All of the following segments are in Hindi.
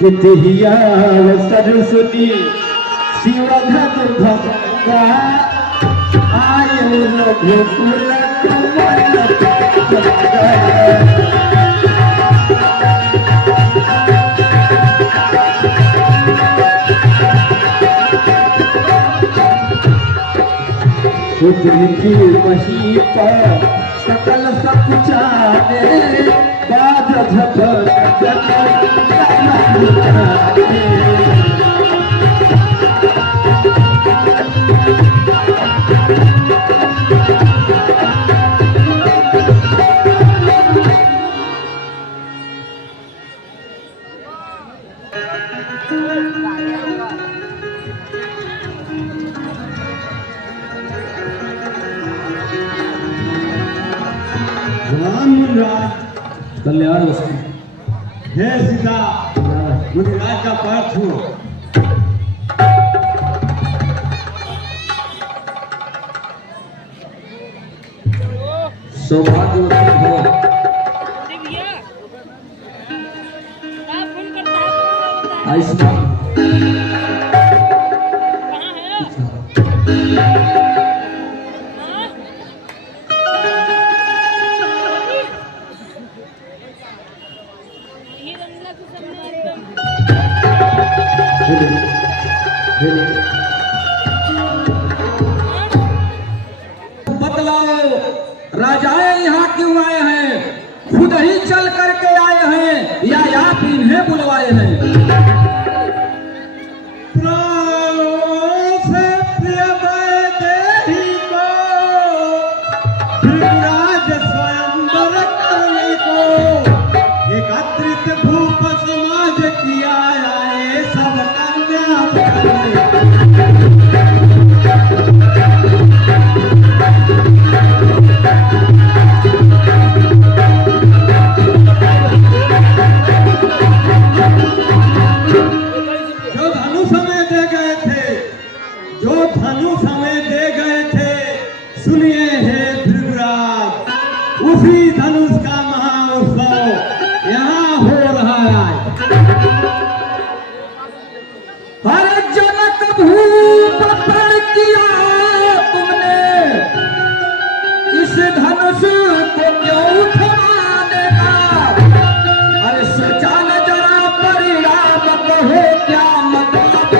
कितिया सरस्वती शिवधन भगवा आयो रघुकुल कुंवर की मही पर सकल सकुचारे बाध कल्याण हे सीता मुनिराज का पाठ हूँ। सौभाग्यवती हो। आयुष्मान बतलाओ राजाएं यहाँ क्यों आए हैं? खुद ही चल करके आए हैं या आप इन्हें बुलवाए हैं? उसी धनुष का महाउत्सव यहाँ हो रहा है। हर जनक भूप पर किया तुमने, इस धनुष को क्यों उठाने का? अरे सोचा न जरा परिणाम कहो क्या मतलब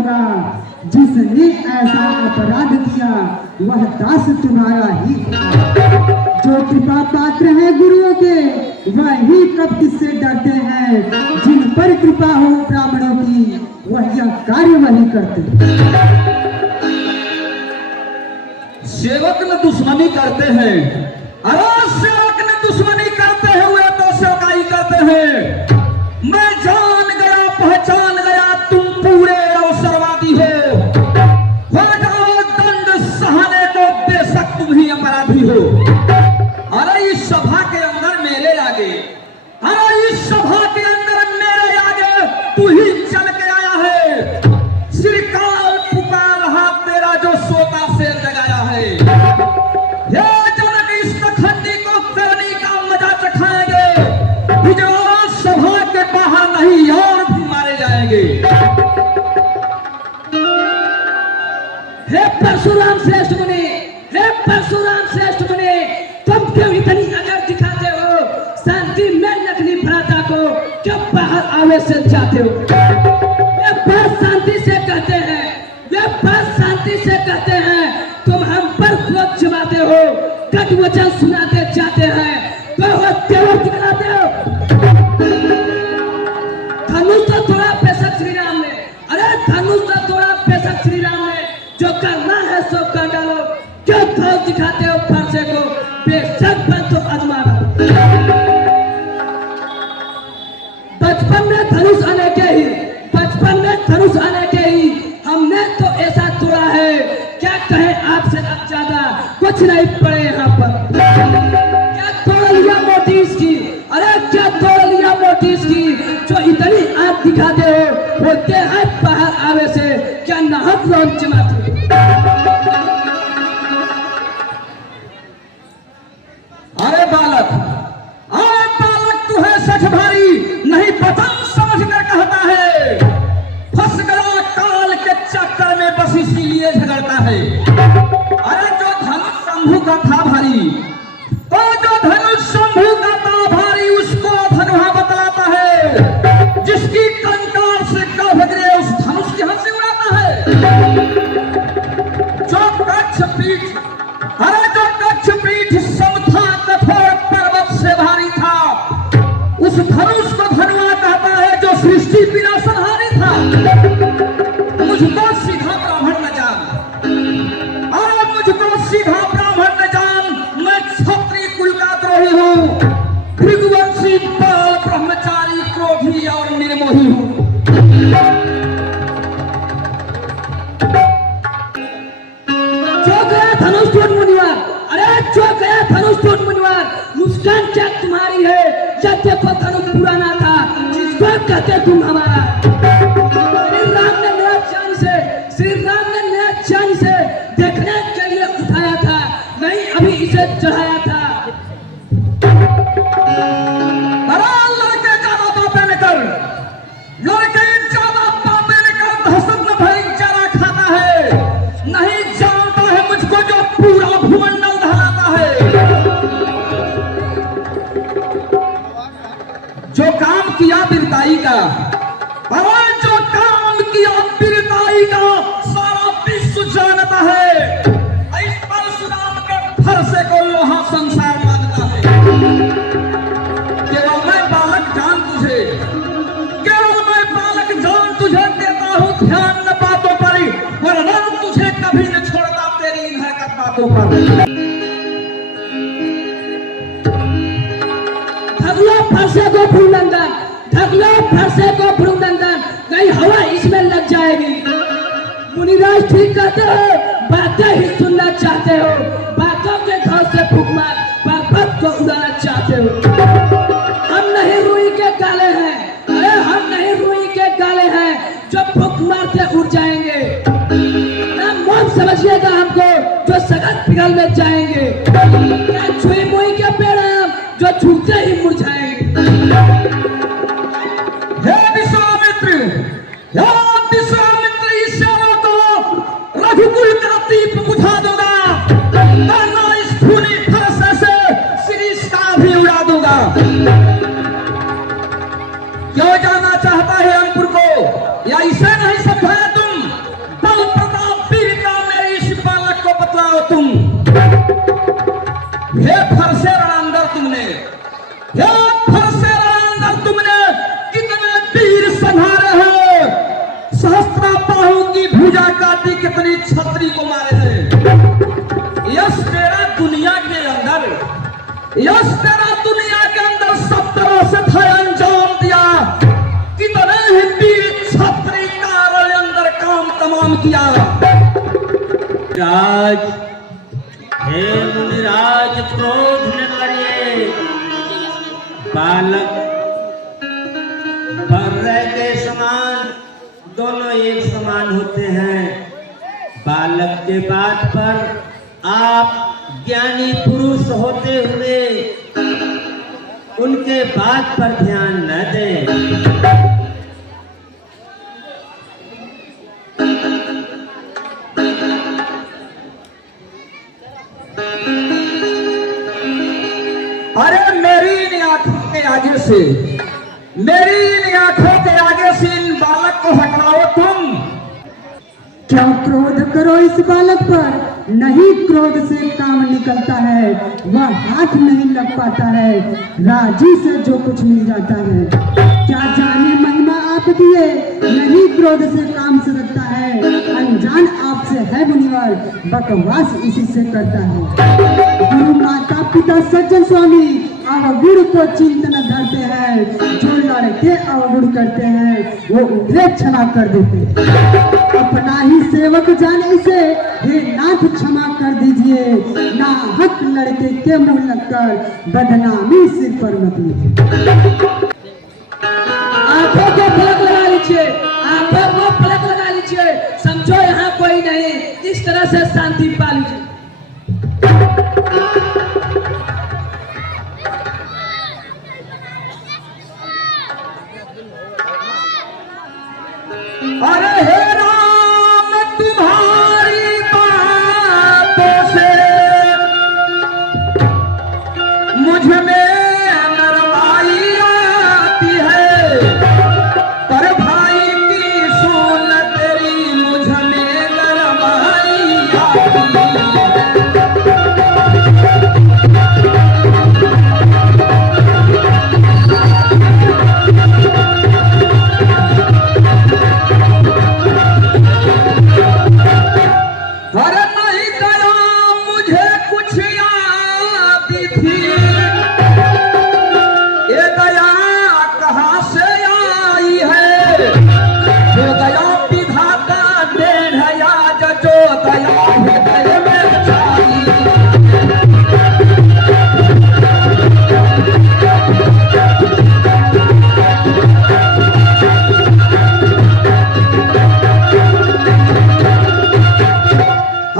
का जिसने ऐसा अपराध किया वह दास तुम्हारा ही। जो कृपा पात्र है गुरुओं के वह ही कपट से डरते हैं। जिन पर कृपा हो ब्राह्मणों की वह यह कार्य वही करते। सेवक ने दुश्मनी करते हैं। अरे सेवक ने दुश्मनी करते हुए तो सेवकाई करते हैं। मैं जान गया पहचान गया तुम पूरे अवसरवादी हो। दंड सहने को बेशक तुम ही अपराधी हो। अरे इस सभा के अंदर मेरे आगे, अरे इस सभा के अंदर मेरे आगे तू ही चल के आया है। श्रीकाल पुकार रहा तेरा जो सोता शेर जगाया है। ये जनक इस खंडी को करनी का मजा चखाएंगे। सभा के बाहर नहीं कहेंगे। हे परशुराम श्रेष्ठ मुनि, हे परशुराम श्रेष्ठ मुनि, तुम क्यों इतनी अगर दिखाते हो? शांति में नकली भ्राता को क्यों बाहर आवेश से जाते हो? वे बात शांति से कहते हैं, वे बात शांति से कहते हैं, तुम हम पर क्रोध जमाते हो, कट वचन सुनाते जाते हैं, बहुत तेवर दिखलाते हो। धनुष तो तोड़ा बेशक श्री राम ने, अरे धनुष तो तोड़ा बेशक श्री राम ने, जो करना है सो कर डालो, क्यों क्रोध दिखाते हो फरसे को? बेशक बन तो अजमाना। बचपन में धनुष आने के ही, बचपन में धनुष आने के ही हमने तो ऐसा तोड़ा है, क्या कहे आपसे अब ज्यादा कुछ नहीं पड़े यहाँ पर। क्या तोड़ लिया मोटी इसकी, अरे क्या तोड़ लिया मोटी इसकी, जो इतनी आंख दिखाते हो, बोलते हैं बाहर आवे से, क्या नाहक रोन जमाते। अरे बालक, तू है सच भारी, नहीं बचन समझ कर कहता है, फंस गया काल के चक्कर में बस इसीलिए झगड़ता है। अरे जो धनुष शंभू का था भारी, तो जो धनुष शंभू का था भारी, उसको धनुहा बतलाता है, जिसकी कंकार से कफ गिरे उस धनुष की हंसी उड़ाता है। जो कच्छ पीठ, अरे जो कच्छ पीठ समथा कठोर पर्वत से भारी था, उस धनुष को धनुआ कहता है, जो सृष्टि विनाशनहारी था। मुझको सीधा ब्राह्मण न जान, और मुझको सीधा ब्राह्मण न जान, मैं क्षत्रिय कुल का द्रोही हूँ, भृगुवंशी बाल ब्रह्मचारी क्रोधी और निर्मोही हूँ। जो गया धनुष टूट मुनिवार, अरे जो गया धनुष टूट मुनिवार, मुस्कान क्या तुम्हारी है? जब देखो धनुष पुराना था, जिसको कहते तुम हमारा। श्री राम ने नया चांद से, श्री राम ने नया चांद से देखने के लिए उठाया था, नहीं अभी इसे चढ़ाया था। अरे लड़के ज्यादा बातें न कर, लड़के ज्यादा बातें न कर, दहशत में भरी जरा खाता है, नहीं जानता है मुझको जो पूरा भूमंडल दहलाता है। जो काम किया बिरताई का, और जो काम किया बिरताई का, सारा विश्व जानता है। इस परशुराम के फरसे को लोहा संसार मानता है। केवल मैं बालक जान तुझे, केवल मैं बालक जान तुझे देता हूँ ध्यान न बातों पर, वरना तुझे कभी न छोड़ता तेरी इन हरकत बातों पर। ढगलो फरसे को भ्रूनंदन, ढगलो फरसे को भ्रूनंदन, कहीं हवा इसमें लग जाएगी। मुनिराज ठीक कहते हो, बातें ही सुनना चाहते हो, बातों के धौर से फूंक मार पर्वत को उड़ाना चाहते हो। हम नहीं रूई के काले हैं, अरे हम नहीं रूई के काले हैं, जो फूंक मारते उड़ जाएंगे। ना मौत समझिएगा हमको, जो सगत पिघल में जाएंगे। क्या छुई मुई के पेड़ हैं हम, जो छूते ही मुरझाएंगे। हे विश्वामित्र, हे विश्वामित्र, इस सेवा को रघुकुल का दीप बुझा दूंगा, वरना इस खूनी फरसे से शीश का भी उड़ा दूंगा। क्यों जाना चाहता है अंकुर को, या इसे नहीं समझाया तुम? बल प्रताप वीरता मेरी इस बालक को बतलाओ तुम। हे फरसे रणअंदर तुमने, हे फरसे रणअंदर तुमने कितने वीर संहारे हैं, सहस्त्राबाहु की भुजा काटी कितनी छत्री को मारे हैं। यश तेरा दुनिया के अंदर, यश तेरा दुनिया के अंदर सब तरह से था अंजाम दिया, कितने ही वीर छत्री का अंदर काम तमाम किया। राज, हे मुनिराज क्रोध न करिए, बालक पर्रे के समान दोनों एक समान होते हैं। बालक के बात पर आप ज्ञानी पुरुष होते हुए उनके बात पर ध्यान न दें। से मेरी इन आंखों के आगे से इन बालक को हटाओ तुम। क्यों क्रोध करो इस बालक पर, नहीं क्रोध से काम निकलता है, वह हाथ नहीं लग पाता है, राजी से जो कुछ मिल जाता है। क्या जाने महिमा आप दिए, नहीं क्रोध से काम सरकता है, अनजान आपसे है मुनिवर, बकवास इसी से करता है। गुरु माता पिता सज्जन स्वामी अवगुण को चिंतन धरते हैं, जो लड़के अवगुण करते हैं वो उन्हें क्षमा कर देते। अपना ही सेवक जाने से हे नाथ क्षमा कर दीजिए, ना हक लड़के के मुंह लगकर बदनामी सिर पर मत लीजिए। आंखों को पलक लगा लीजिए, आंखों को पलक लगा लीजिए, समझो यहाँ कोई नहीं, इस तरह से शांति पा लीजिए। अरे हे राम तुम्हारी बातों से मुझ में नरमाई आती है, पर भाई की सुन तेरी मुझ में नरमाई आती है। अरे नहीं दया मुझे कुछ आती थी, ये दया कहाँ से आई है, जो दया विधाता देन है आज, जो दया हृदय में छाई।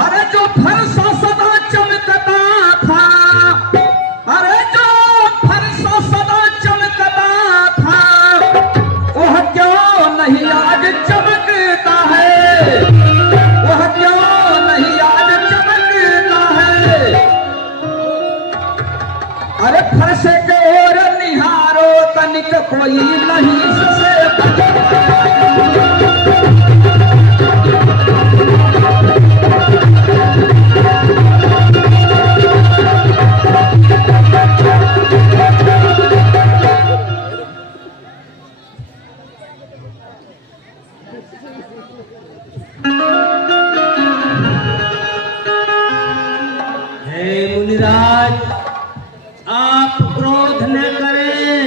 अरे जो फरसा सदा चमकता था, अरे जो फरसा सदा चमकता था, वह क्यों नहीं आज चमकता है, वह क्यों नहीं आज चमकता है। अरे फरसे के ओर निहारो तनिक कोई नहीं से हे मुनिराज, आप क्रोध न करें,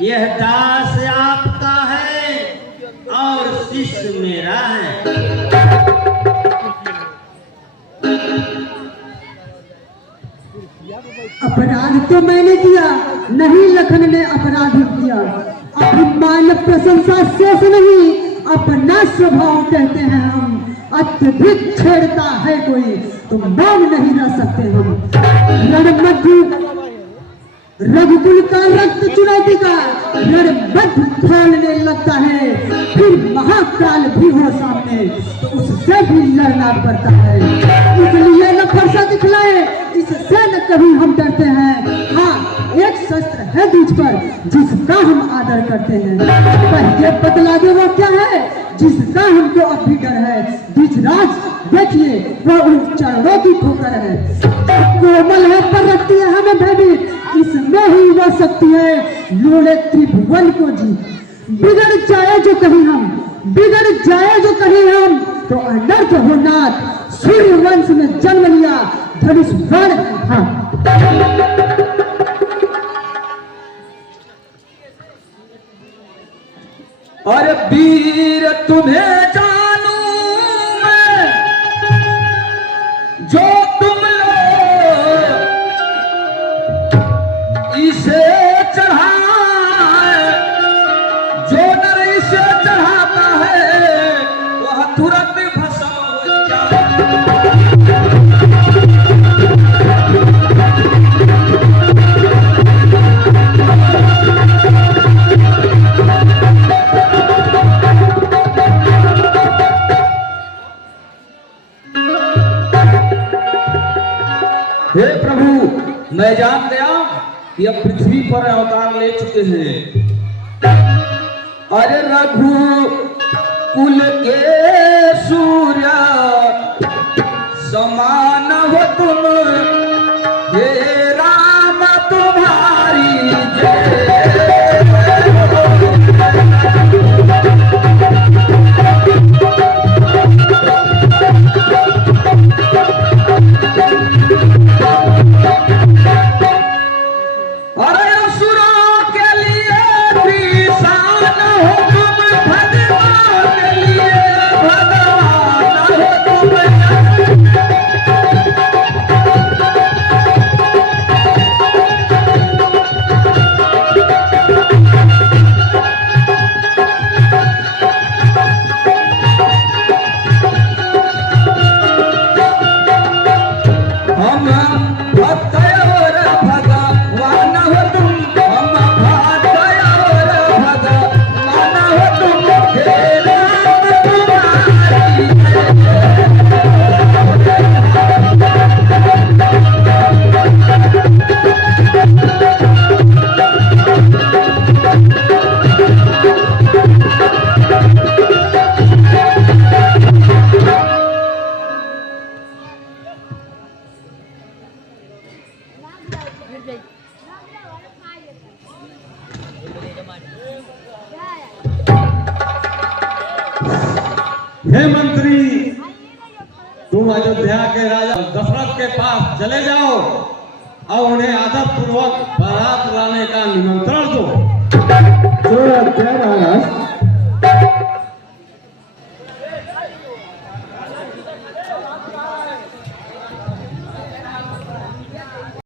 यह दास आपका है और शिष्य मेरा है। अपराध तो मैंने किया, नहीं लखन ने अपराध किया। अभिमान प्रशंसा शेष नहीं, अपना स्वभाव कहते हैं हम। अत्यधिक छेड़ता है कोई तो मौन नहीं रह सकते हम। रणमध्य रघुकुल का रक्त चुनौती का रणबद्ध खोलने लगता है, फिर महाकाल भी हो सामने तो उससे भी लड़ना पड़ता है। इसलिए न फरसा दिखलाए, इससे न कभी हम डरते हैं। हाँ, एक शस्त्र है बीच पर जिसका हम आदर करते हैं। पहले बतला दे वो क्या है जिसका हमको अब भी डर है। द्विजराज देखिए, वो उन चरणों की ठोकर है, कोमल है पर रखती है हमें भयभीत। इसमें ही वह शक्ति है लोड़े त्रिभुवन को जी। बिगड़ जाए जो कहीं हम, बिगड़ जाए जो कहीं हम, तो अनर्थ हो नाथ। सूर्य वंश में जन्म लिया धनुष बाण है हाँ। और वीर तुम्हें जानू मैं, जो तुम लोग इसे चढ़ाए, जो नर इसे चढ़ाता है वह तुरंत भस्म हो जाए। हे प्रभु, मैं जान गया यह पृथ्वी पर अवतार ले चुके हैं। अरे रघु कुल के सूर्य समान हो तुम, हे राम तुम्हारी जय। हे मंत्री, तुम अयोध्या के राजा दशरथ के पास चले जाओ और उन्हें आदर पूर्वक बारात लाने का निमंत्रण दो।